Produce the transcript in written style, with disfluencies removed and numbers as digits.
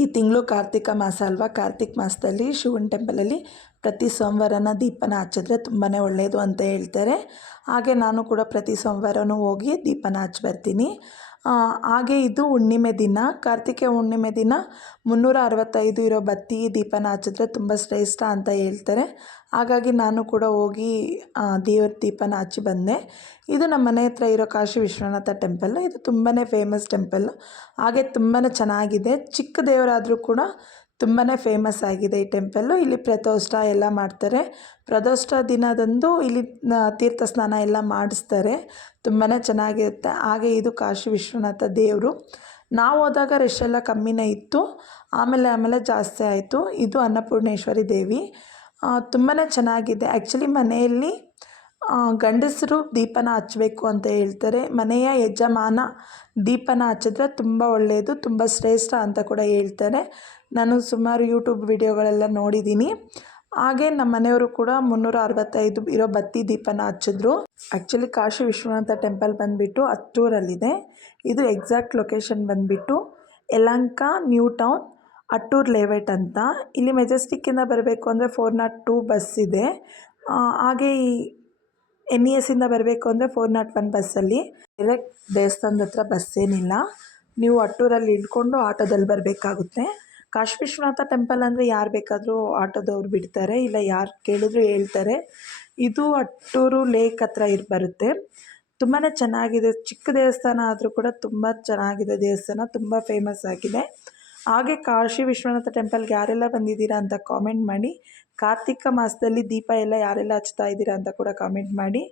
ಈ ತಿಂಗಳು ಕಾರ್ತಿಕ ಮಾಸ ಅಲ್ವಾ. ಕಾರ್ತಿಕ ಮಾಸದಲ್ಲಿ ಶಿವನ ಟೆಂಪಲಲ್ಲಿ ಪ್ರತಿ ಸೋಮವಾರನ ದೀಪನ ಹಚ್ಚಿದ್ರೆ ತುಂಬಾ ಒಳ್ಳೆಯದು ಅಂತ ಹೇಳ್ತಾರೆ. ಹಾಗೆ ನಾನು ಕೂಡ ಪ್ರತಿ ಸೋಮವಾರನೂ ಹೋಗಿ ದೀಪನ ಹಚ್ಚಿ ಬರ್ತೀನಿ. ಹಾಗೆ ಇದು ಹುಣ್ಣಿಮೆ ದಿನ, ಕಾರ್ತಿಕೆ ಹುಣ್ಣಿಮೆ ದಿನ 365 ಇರೋ ಬತ್ತಿ ದೀಪನ ಹಚ್ಚಿದ್ರೆ ತುಂಬ ಶ್ರೇಷ್ಠ ಅಂತ ಹೇಳ್ತಾರೆ. ಹಾಗಾಗಿ ನಾನು ಕೂಡ ಹೋಗಿ ದೇವ್ರ ದೀಪನ ಹಚ್ಚಿ ಬಂದೆ. ಇದು ನಮ್ಮ ಮನೆ ಹತ್ರ ಇರೋ ಕಾಶಿ ವಿಶ್ವನಾಥ ಟೆಂಪಲ್ಲು. ಇದು ತುಂಬಾ ಫೇಮಸ್ ಟೆಂಪಲ್ಲು. ಹಾಗೆ ತುಂಬಾ ಚೆನ್ನಾಗಿದೆ. ಚಿಕ್ಕ ದೇವರಾದರೂ ಕೂಡ ತುಂಬಾ ಫೇಮಸ್ ಆಗಿದೆ ಈ ಟೆಂಪಲ್ಲು. ಇಲ್ಲಿ ಪ್ರದೋಷ ಎಲ್ಲ ಮಾಡ್ತಾರೆ. ಪ್ರದೋಷ ದಿನದಂದು ಇಲ್ಲಿ ತೀರ್ಥ ಸ್ನಾನ ಎಲ್ಲ ಮಾಡಿಸ್ತಾರೆ. ತುಂಬಾ ಚೆನ್ನಾಗಿರುತ್ತೆ. ಹಾಗೆ ಇದು ಕಾಶಿ ವಿಶ್ವನಾಥ ದೇವರು. ನಾವು ಹೋದಾಗ ರಶ್ ಎಲ್ಲ ಕಮ್ಮಿನೇ ಇತ್ತು, ಆಮೇಲೆ ಜಾಸ್ತಿ ಆಯಿತು. ಇದು ಅನ್ನಪೂರ್ಣೇಶ್ವರಿ ದೇವಿ. ತುಂಬಾ ಚೆನ್ನಾಗಿದೆ. ಆ್ಯಕ್ಚುಲಿ ಮನೆಯಲ್ಲಿ ಗಂಡಸರು ದೀಪನ ಹಚ್ಚಬೇಕು ಅಂತ ಹೇಳ್ತಾರೆ. ಮನೆಯ ಯಜಮಾನ ದೀಪನ ಹಚ್ಚಿದ್ರೆ ತುಂಬ ಒಳ್ಳೆಯದು, ತುಂಬ ಶ್ರೇಷ್ಠ ಅಂತ ಕೂಡ ಹೇಳ್ತಾರೆ. ನಾನು ಸುಮಾರು ಯೂಟ್ಯೂಬ್ ವಿಡಿಯೋಗಳೆಲ್ಲ ನೋಡಿದ್ದೀನಿ. ಹಾಗೆ ನಮ್ಮ ಮನೆಯವರು ಕೂಡ 365 ಇರೋ ಬತ್ತಿ ದೀಪನ ಹಚ್ಚಿದ್ರು. ಆ್ಯಕ್ಚುಲಿ ಕಾಶಿ ವಿಶ್ವನಾಥ ಟೆಂಪಲ್ ಬಂದುಬಿಟ್ಟು ಅಟ್ಟೂರಲ್ಲಿದೆ. ಇದು ಎಕ್ಸಾಕ್ಟ್ ಲೊಕೇಶನ್ ಬಂದುಬಿಟ್ಟು Yelahanka new town Attur layout ಅಂತ. ಇಲ್ಲಿ ಮೆಜೆಸ್ಟಿಕ್ಕಿಂದ ಬರಬೇಕು ಅಂದರೆ 402 ಬಸ್ ಇದೆ. ಹಾಗೆ ಈ NES ಇಂದ ಬರಬೇಕು ಅಂದರೆ 401 ಬಸ್ಸಲ್ಲಿ. ಡೈರೆಕ್ಟ್ ದೇವಸ್ಥಾನದ ಹತ್ರ ಬಸ್ ಏನಿಲ್ಲ, ನೀವು ಅಟ್ಟೂರಲ್ಲಿ ಇಳ್ಕೊಂಡು ಆಟೋದಲ್ಲಿ ಬರಬೇಕಾಗುತ್ತೆ. ಕಾಶಿ ವಿಶ್ವನಾಥ ಟೆಂಪಲ್ ಅಂದರೆ ಯಾರು ಬೇಕಾದರೂ ಆಟೋದವ್ರು ಬಿಡ್ತಾರೆ, ಇಲ್ಲ ಯಾರು ಕೇಳಿದ್ರು ಹೇಳ್ತಾರೆ. ಇದು ಅಟ್ಟೂರು ಲೇಕ್ ಹತ್ರ ಬರುತ್ತೆ. ತುಂಬಾ ಚೆನ್ನಾಗಿದೆ. ಚಿಕ್ಕ ದೇವಸ್ಥಾನ ಆದರೂ ಕೂಡ ತುಂಬ ಚೆನ್ನಾಗಿದೆ ದೇವಸ್ಥಾನ, ತುಂಬ ಫೇಮಸ್ ಆಗಿದೆ. ಹಾಗೆ ಕಾಶಿ ವಿಶ್ವನಾಥ ಟೆಂಪಲ್ಗೆ ಯಾರೆಲ್ಲ ಬಂದಿದ್ದೀರಾ ಅಂತ ಕಾಮೆಂಟ್ ಮಾಡಿ. ಕಾರ್ತಿಕ ಮಾಸದಲ್ಲಿ ದೀಪ ಎಲ್ಲ ಯಾರೆಲ್ಲ ಹಚ್ತಾ ಇದ್ದೀರಾ ಅಂತ ಕೂಡ ಕಾಮೆಂಟ್ ಮಾಡಿ.